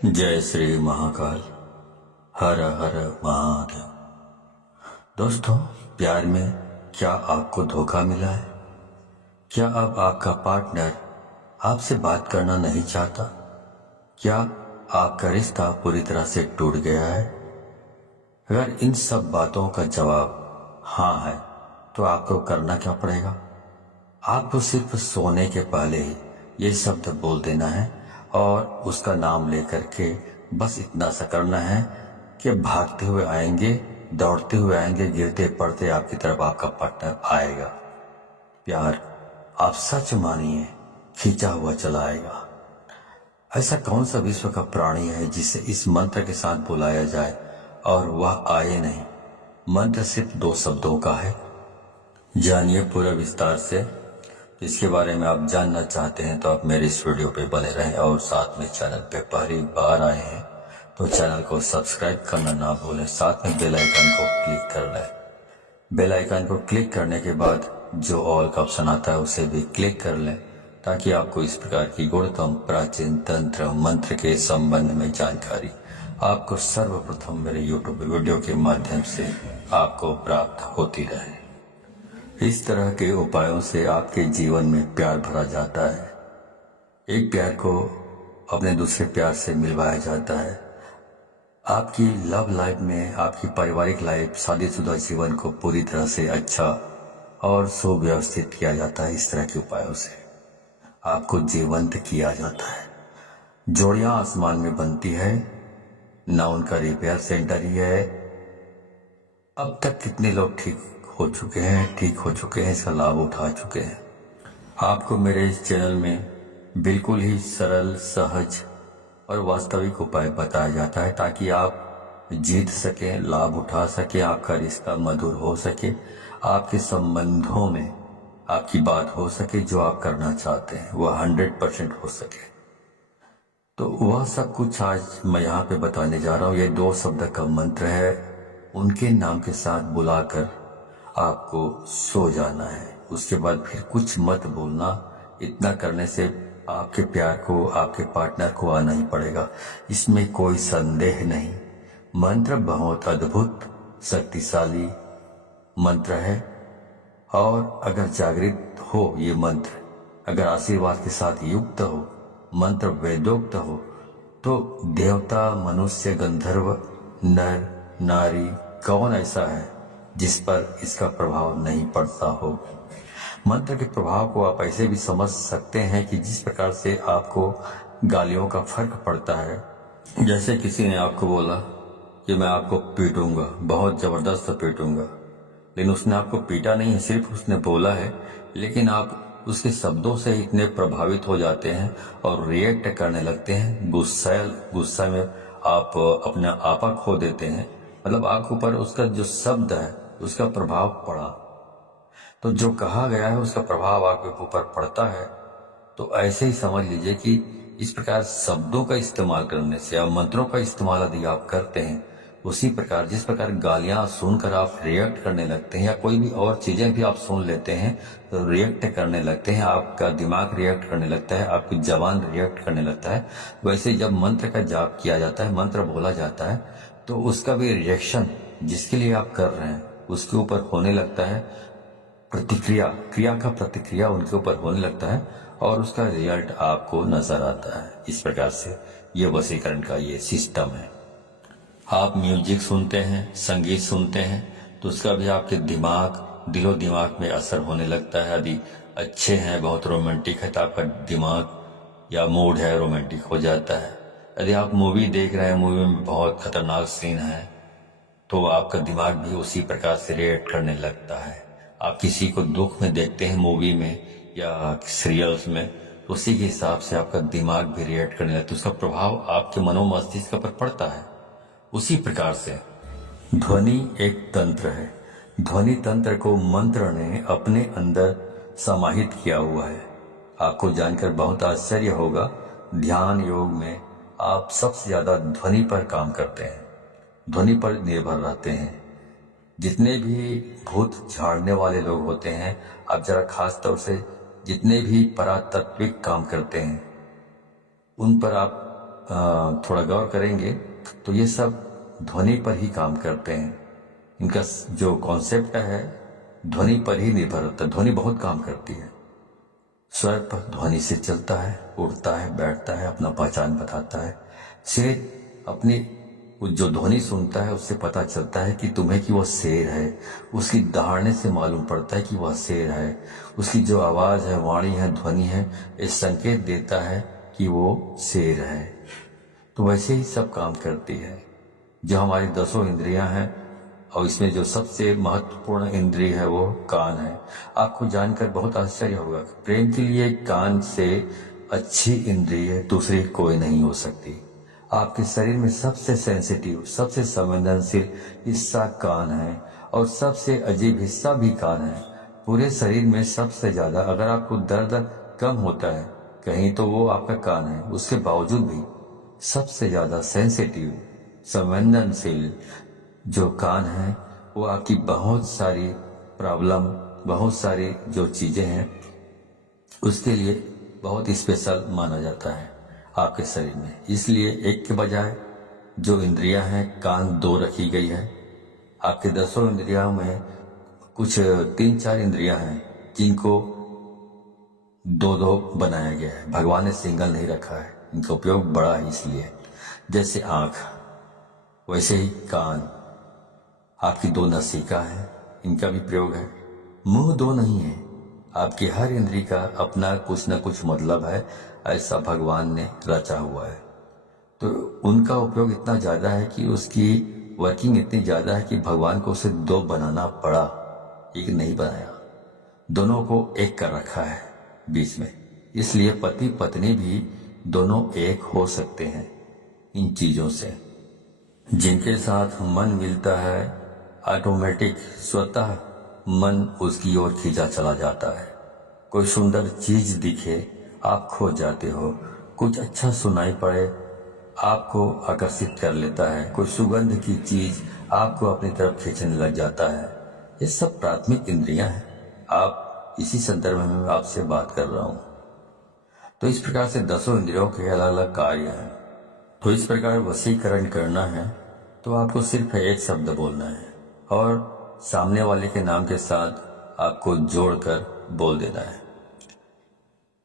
जय श्री महाकाल। हर हर महादेव। दोस्तों, प्यार में क्या आपको धोखा मिला है? क्या अब आपका पार्टनर आपसे बात करना नहीं चाहता? क्या आपका रिश्ता पूरी तरह से टूट गया है? अगर इन सब बातों का जवाब हाँ है तो आपको करना क्या पड़ेगा? आपको सिर्फ सोने के पहले ही ये शब्द बोल देना है और उसका नाम लेकर के बस इतना सा करना है कि भागते हुए आएंगे, दौड़ते हुए आएंगे, गिरते पड़ते आपकी तरफ आपका पार्टनर आएगा। प्यार आप सच मानिए खींचा हुआ चला आएगा। ऐसा कौन सा विश्व का प्राणी है जिसे इस मंत्र के साथ बुलाया जाए और वह आए नहीं? मंत्र सिर्फ 2 शब्दों का है। जानिए पूरा विस्तार से। इसके बारे में आप जानना चाहते हैं तो आप मेरे इस वीडियो पे बने रहें और साथ में चैनल पे पहली बार आए हैं तो चैनल को सब्सक्राइब करना ना भूलें, साथ में बेल आइकन को क्लिक कर लें। बेल आइकन को क्लिक करने के बाद जो ऑल का ऑप्शन आता है उसे भी क्लिक कर लें ताकि आपको इस प्रकार की गुणतम प्राचीन तंत्र मंत्र के संबंध में जानकारी आपको सर्वप्रथम मेरे यूट्यूब वीडियो के माध्यम से आपको प्राप्त होती रहे। इस तरह के उपायों से आपके जीवन में प्यार भरा जाता है। एक प्यार को अपने दूसरे प्यार से मिलवाया जाता है। आपकी लव लाइफ में, आपकी पारिवारिक लाइफ, शादीशुदा जीवन को पूरी तरह से अच्छा और सुव्यवस्थित किया जाता है। इस तरह के उपायों से आपको जीवंत किया जाता है। जोड़ियां आसमान में बनती है ना, उनका रिपेयर सेंटर ही है। अब तक कितने लोग ठीक हो चुके हैं, इसका लाभ उठा चुके हैं। आपको मेरे इस चैनल में बिल्कुल ही सरल, सहज और वास्तविक उपाय बताया जाता है ताकि आप जीत सकें, लाभ उठा सकें, आपका रिश्ता मधुर हो सके, आपके संबंधों में आपकी बात हो सके, जो आप करना चाहते हैं वह 100% हो सके। तो वह सब कुछ आज मैं यहाँ पे बताने जा रहा हूँ। ये 2 शब्द का मंत्र है। उनके नाम के साथ बुलाकर आपको सो जाना है। उसके बाद फिर कुछ मत बोलना। इतना करने से आपके प्यार को, आपके पार्टनर को आना ही पड़ेगा, इसमें कोई संदेह नहीं। मंत्र बहुत अद्भुत, शक्तिशाली मंत्र है और अगर जागृत हो ये मंत्र, अगर आशीर्वाद के साथ युक्त हो, मंत्र वेदोक्त हो, तो देवता, मनुष्य, गंधर्व, नर, नारी, कौन ऐसा है जिस पर इसका प्रभाव नहीं पड़ता हो। मंत्र के प्रभाव को आप ऐसे भी समझ सकते हैं कि जिस प्रकार से आपको गालियों का फर्क पड़ता है। जैसे किसी ने आपको बोला कि मैं आपको पीटूंगा, बहुत जबरदस्त पीटूंगा, लेकिन उसने आपको पीटा नहीं है, सिर्फ उसने बोला है, लेकिन आप उसके शब्दों से इतने प्रभावित हो जाते हैं और रिएक्ट करने लगते हैं। गुस्सा में आप अपना आपा खो देते हैं। मतलब आपके ऊपर उसका जो शब्द है उसका प्रभाव पड़ा, तो जो कहा गया है उसका प्रभाव आपके ऊपर पड़ता है। तो ऐसे ही समझ लीजिए कि इस प्रकार शब्दों का इस्तेमाल करने से या मंत्रों का इस्तेमाल यदि आप करते हैं, उसी प्रकार जिस प्रकार गालियां सुनकर आप रिएक्ट करने लगते हैं या कोई भी और चीजें भी आप सुन लेते हैं तो रिएक्ट करने लगते हैं, आपका दिमाग रिएक्ट करने लगता है, आपकी जबान रिएक्ट करने लगता है। वैसे जब मंत्र का जाप किया जाता है, मंत्र बोला जाता है, तो उसका भी रिएक्शन जिसके लिए आप कर रहे हैं उसके ऊपर होने लगता है। प्रतिक्रिया, क्रिया का प्रतिक्रिया उनके ऊपर होने लगता है और उसका रिजल्ट आपको नजर आता है। इस प्रकार से ये वशीकरण का ये सिस्टम है। आप म्यूजिक सुनते हैं, संगीत सुनते हैं, तो उसका भी आपके दिलो दिमाग में असर होने लगता है। यदि अच्छे हैं, बहुत रोमांटिक है, तो आपका दिमाग या मूड है रोमांटिक हो जाता है। यदि आप मूवी देख रहे हैं, मूवी में बहुत खतरनाक सीन है, तो आपका दिमाग भी उसी प्रकार से रिएक्ट करने लगता है। आप किसी को दुख में देखते हैं मूवी में या सीरियल्स में, तो उसी के हिसाब से आपका दिमाग भी रिएक्ट करने लगता है, उसका प्रभाव आपके मनोमस्तिष्क पर पड़ता है। उसी प्रकार से ध्वनि एक तंत्र है। ध्वनि तंत्र को मंत्र ने अपने अंदर समाहित किया हुआ है। आपको जानकर बहुत आश्चर्य होगा, ध्यान योग में आप सबसे ज्यादा ध्वनि पर काम करते हैं, ध्वनि पर निर्भर रहते हैं। जितने भी भूत झाड़ने वाले लोग होते हैं, आप जरा खास तौर से जितने भी परातात्विक काम करते हैं उन पर आप थोड़ा गौर करेंगे तो ये सब ध्वनि पर ही काम करते हैं। इनका जो कॉन्सेप्ट है ध्वनि पर ही निर्भर होता है। ध्वनि बहुत काम करती है, स्वर पर ध्वनि से चलता है, उड़ता है, बैठता है, अपना पहचान बताता है। शेर अपनी जो ध्वनि सुनता है उससे पता चलता है कि तुम्हें कि वह शेर है। उसकी दहाड़ने से मालूम पड़ता है कि वह शेर है। उसकी जो आवाज़ है, वाणी है, ध्वनि है, ये संकेत देता है कि वो शेर है। तो वैसे ही सब काम करती है। जो हमारी 10 इंद्रियां हैं और इसमें जो सबसे महत्वपूर्ण इंद्रिय है वो कान है। आपको जानकर बहुत आश्चर्य होगा, प्रेम के लिए कान से अच्छी इंद्रिय दूसरी कोई नहीं हो सकती। आपके शरीर में सबसे सेंसिटिव, सबसे संवेदनशील हिस्सा कान है और सबसे अजीब हिस्सा भी कान है। पूरे शरीर में सबसे ज्यादा अगर आपको दर्द कम होता है कहीं तो वो आपका कान है। उसके बावजूद भी सबसे ज्यादा सेंसिटिव, संवेदनशील जो कान है वो आपकी बहुत सारी प्रॉब्लम, बहुत सारी जो चीजें हैं उसके लिए बहुत स्पेशल माना जाता है आपके शरीर में। इसलिए एक के बजाय जो इंद्रियां हैं कान 2 रखी गई है। आपके 10 इंद्रियों में कुछ 3-4 इंद्रियां हैं जिनको 2-2 बनाया गया है। भगवान ने सिंगल नहीं रखा है, इनका उपयोग बड़ा है। इसलिए जैसे आंख वैसे ही कान, आपकी 2 नासिका है, इनका भी प्रयोग है। मुंह 2 नहीं है। आपकी हर इंद्री का अपना कुछ न कुछ मतलब है, ऐसा भगवान ने रचा हुआ है। तो उनका उपयोग इतना ज्यादा है कि उसकी वर्किंग इतनी ज्यादा है कि भगवान को उसे 2 बनाना पड़ा, एक नहीं बनाया। दोनों को एक कर रखा है बीच में। इसलिए पति पत्नी भी दोनों एक हो सकते हैं इन चीजों से। जिनके साथ मन मिलता है ऑटोमेटिक स्वतः मन उसकी ओर खींचा चला जाता है। कोई सुंदर चीज दिखे आप खो जाते हो, कुछ अच्छा सुनाई पड़े आपको आकर्षित कर लेता है, कोई सुगंध की चीज आपको अपनी तरफ खींचने लग जाता है। ये सब प्राथमिक इंद्रियां हैं। आप इसी संदर्भ में मैं आपसे बात कर रहा हूं। तो इस प्रकार से 10 इंद्रियों के अलग अलग कार्य हैं। तो इस प्रकार वशीकरण करना है तो आपको सिर्फ एक शब्द बोलना है और सामने वाले के नाम के साथ आपको जोड़कर बोल देना है।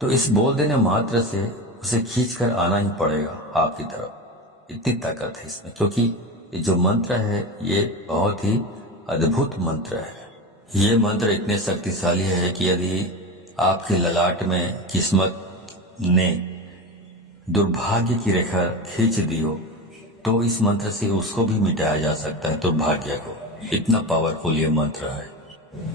तो इस बोल देने मात्र से उसे खींचकर आना ही पड़ेगा आपकी तरफ। इतनी ताकत है इसमें, क्योंकि ये जो मंत्र है ये बहुत ही अद्भुत मंत्र है। ये मंत्र इतने शक्तिशाली है कि यदि आपके ललाट में किस्मत ने दुर्भाग्य की रेखा खींच दी हो तो इस मंत्र से उसको भी मिटाया जा सकता है, दुर्भाग्य को। इतना पावरफुल ये मंत्र है।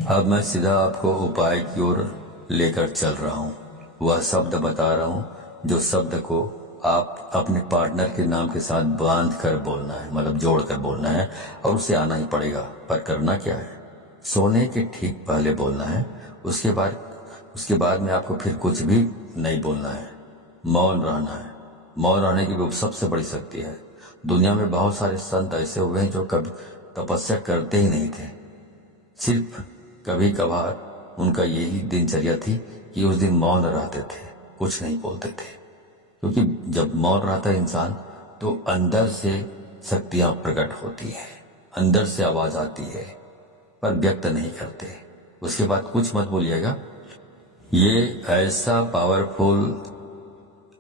अब मैं सीधा आपको उपाय की ओर लेकर चल रहा हूँ। वह शब्द बता रहा हूँ जो शब्द को आप अपने पार्टनर के नाम के साथ बांध कर बोलना है, मतलब जोड़ कर बोलना है और उसे आना ही पड़ेगा। पर करना क्या है, सोने के ठीक पहले बोलना है। उसके बाद में आपको फिर कुछ भी नहीं बोलना है, मौन रहना है। मौन रहने की भी सबसे बड़ी शक्ति है। दुनिया में बहुत सारे संत ऐसे हुए हैं जो कभी तपस्या करते ही नहीं थे, सिर्फ कभी कभार उनका यही दिनचर्या थी कि उस दिन मौन रहते थे, कुछ नहीं बोलते थे। क्योंकि जब मौन रहता है इंसान तो अंदर से शक्तियां प्रकट होती हैं, अंदर से आवाज आती है, पर व्यक्त नहीं करते। उसके बाद कुछ मत बोलिएगा। ये ऐसा पावरफुल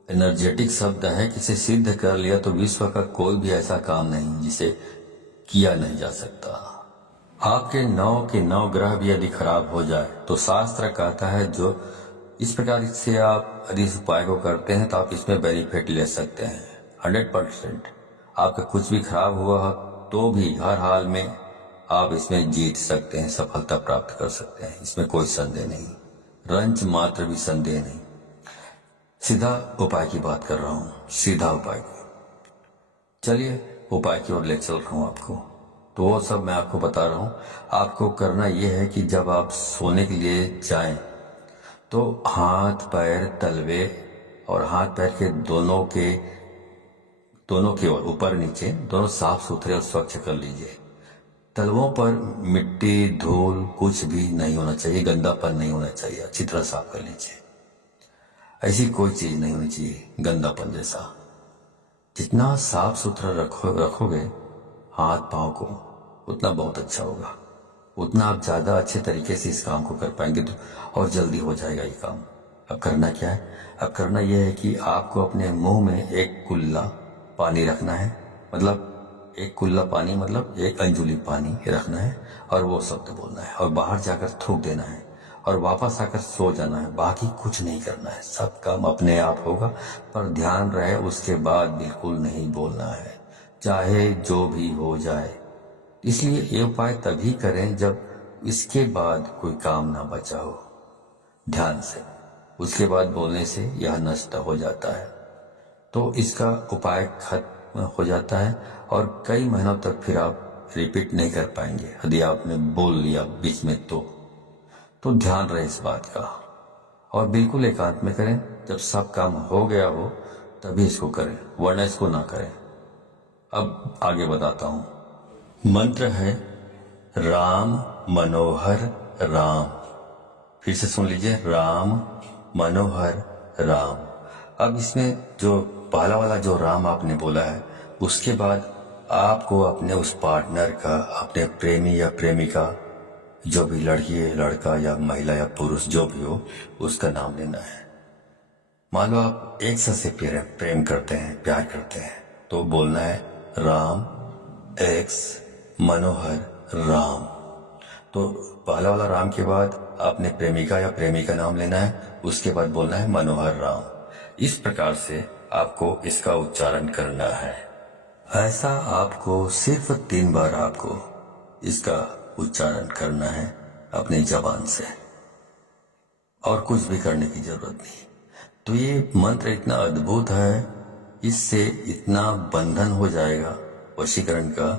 एनर्जेटिक शब्द है कि इसे सिद्ध कर लिया तो विश्व का कोई भी ऐसा काम नहीं जिसे किया नहीं जा सकता। आपके 9 के 9 ग्रह भी यदि खराब हो जाए तो शास्त्र कहता है जो इस प्रकार से आप यदि इस उपाय को करते हैं तो आप इसमें बेनिफिट ले सकते हैं 100%। आपका कुछ भी खराब हुआ तो भी हर हाल में आप इसमें जीत सकते हैं, सफलता प्राप्त कर सकते हैं। इसमें कोई संदेह नहीं, रंच मात्र भी संदेह नहीं। सीधा उपाय की बात कर रहा हूं, सीधा उपाय की। चलिए उपाय की ओर ले चल रहा हूं आपको। तो वो सब मैं आपको बता रहा हूं। आपको करना यह है कि जब आप सोने के लिए जाएं तो हाथ पैर तलवे और हाथ पैर के दोनों के ओर ऊपर नीचे दोनों साफ सुथरे और स्वच्छ कर लीजिए। तलवों पर मिट्टी धूल कुछ भी नहीं होना चाहिए, गंदापन नहीं होना चाहिए। अच्छी तरह साफ कर लीजिए। ऐसी कोई चीज नहीं होनी चाहिए गंदापन जैसा। जितना साफ सुथरा रखोगे हाथ पाँव को, उतना बहुत अच्छा होगा, उतना आप ज़्यादा अच्छे तरीके से इस काम को कर पाएंगे तो और जल्दी हो जाएगा ये काम। अब करना क्या है? अब करना यह है कि आपको अपने मुंह में एक कुल्ला पानी रखना है, मतलब एक कुल्ला पानी मतलब एक अंजुली पानी रखना है और वो शब्द बोलना है और बाहर जाकर थूक देना है और वापस आकर सो जाना है। बाकी कुछ नहीं करना है, सब काम अपने आप होगा, पर ध्यान रहे उसके बाद बिल्कुल नहीं बोलना है, चाहे जो भी हो जाए। इसलिए ये उपाय तभी करें जब इसके बाद कोई काम ना बचा हो। ध्यान से उसके बाद बोलने से यह नष्ट हो जाता है, तो इसका उपाय खत्म हो जाता है और कई महीनों तक फिर आप रिपीट नहीं कर पाएंगे यदि आपने बोल लिया बीच में तो ध्यान रहे इस बात का। और बिल्कुल एकांत में करें, जब सब काम हो गया हो तभी इसको करें, वरना इसको ना करें। अब आगे बताता हूं। मंत्र है राम मनोहर राम। फिर से सुन लीजिए, राम मनोहर राम। अब इसमें जो पहला वाला जो राम आपने बोला है, उसके बाद आपको अपने उस पार्टनर का, अपने प्रेमी या प्रेमिका, जो भी लड़की है, लड़का या महिला या पुरुष जो भी हो, उसका नाम लेना है। मान लो आप एक से प्रेम करते हैं, प्यार करते हैं, तो बोलना है राम एक्स मनोहर राम। तो पहला वाला राम के बाद आपने प्रेमिका या प्रेमी का नाम लेना है, उसके बाद बोलना है मनोहर राम। इस प्रकार से आपको इसका उच्चारण करना है। ऐसा आपको सिर्फ 3 बार आपको इसका उच्चारण करना है अपनी जबान से, और कुछ भी करने की जरूरत नहीं। तो ये मंत्र इतना अद्भुत है, इससे इतना बंधन हो जाएगा वशीकरण का।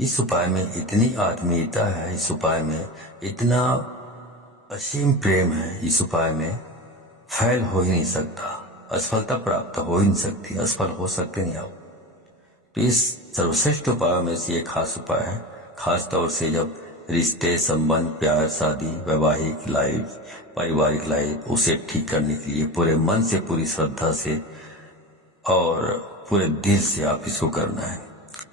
इस उपाय में इतनी आत्मीयता है, इस उपाय में इतना असीम प्रेम है, इस उपाय में फैल हो ही नहीं सकता, असफलता प्राप्त हो ही नहीं सकती, असफल हो सकते नहीं आप। तो इस सर्वश्रेष्ठ उपायों में से एक खास उपाय है, खास तौर से जब रिश्ते, संबंध, प्यार, शादी, वैवाहिक लाइफ, पारिवारिक लाइफ, उसे ठीक करने के लिए पूरे मन से, पूरी श्रद्धा से और पूरे दिल से आप इसको करना है।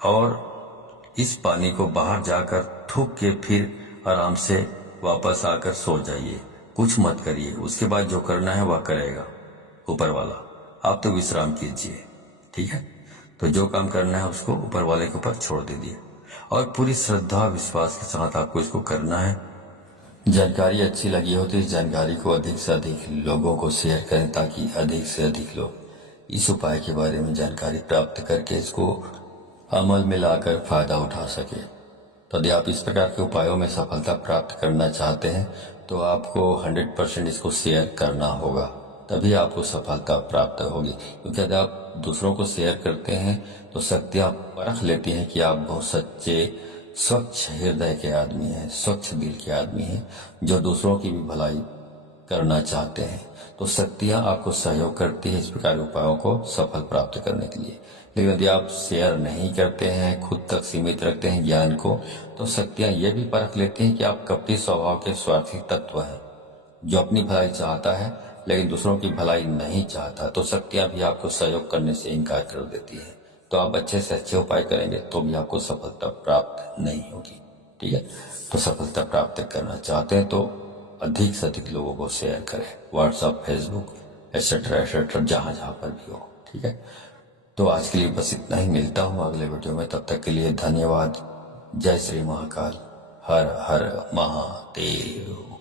और इस पानी को बाहर जाकर थूक के फिर आराम से वापस आकर सो जाइए, कुछ मत करिए। उसके बाद जो करना है वह करेगा ऊपर वाला, आप तो विश्राम कीजिए, ठीक है। तो जो काम करना है उसको ऊपर वाले के ऊपर छोड़ दीजिए और पूरी श्रद्धा विश्वास के साथ आपको इसको करना है। जानकारी अच्छी लगी हो तो इस जानकारी को अधिक से अधिक लोगों को शेयर करें, ताकि अधिक से अधिक लोग इस उपाय के बारे में जानकारी प्राप्त करके इसको अमल में लाकर फायदा उठा सके। तो यदि आप इस प्रकार के उपायों में सफलता प्राप्त करना चाहते हैं तो आपको 100% इसको शेयर करना होगा, तभी आपको सफलता प्राप्त होगी। क्योंकि यदि आप दूसरों को शेयर करते हैं तो शक्तियां परख लेती हैं कि आप बहुत सच्चे, स्वच्छ हृदय के आदमी हैं, स्वच्छ दिल के आदमी हैं, जो दूसरों की भी भलाई करना चाहते हैं। तो शक्तियां आपको सहयोग करती है इस प्रकार के उपायों को सफल प्राप्त करने के लिए। लेकिन यदि आप शेयर नहीं करते हैं, खुद तक सीमित रखते हैं ज्ञान को, तो शक्तियां ये भी परख लेती हैं कि आप कपटी स्वभाव के स्वार्थी तत्व हैं, जो अपनी भलाई चाहता है लेकिन दूसरों की भलाई नहीं चाहता। तो शक्तियां भी आपको सहयोग करने से इनकार कर देती है। तो आप अच्छे से अच्छे उपाय करेंगे तो भी आपको सफलता प्राप्त नहीं होगी, ठीक है। तो सफलता प्राप्त करना चाहते हैं तो अधिक से अधिक लोगों को शेयर करें, व्हाट्सएप, फेसबुक एटसेट्रा एटसेट्रा, जहां जहां पर भी हो, ठीक है। तो आज के लिए बस इतना ही, मिलता हूं अगले वीडियो में, तब तक के लिए धन्यवाद। जय श्री महाकाल, हर हर महादेव।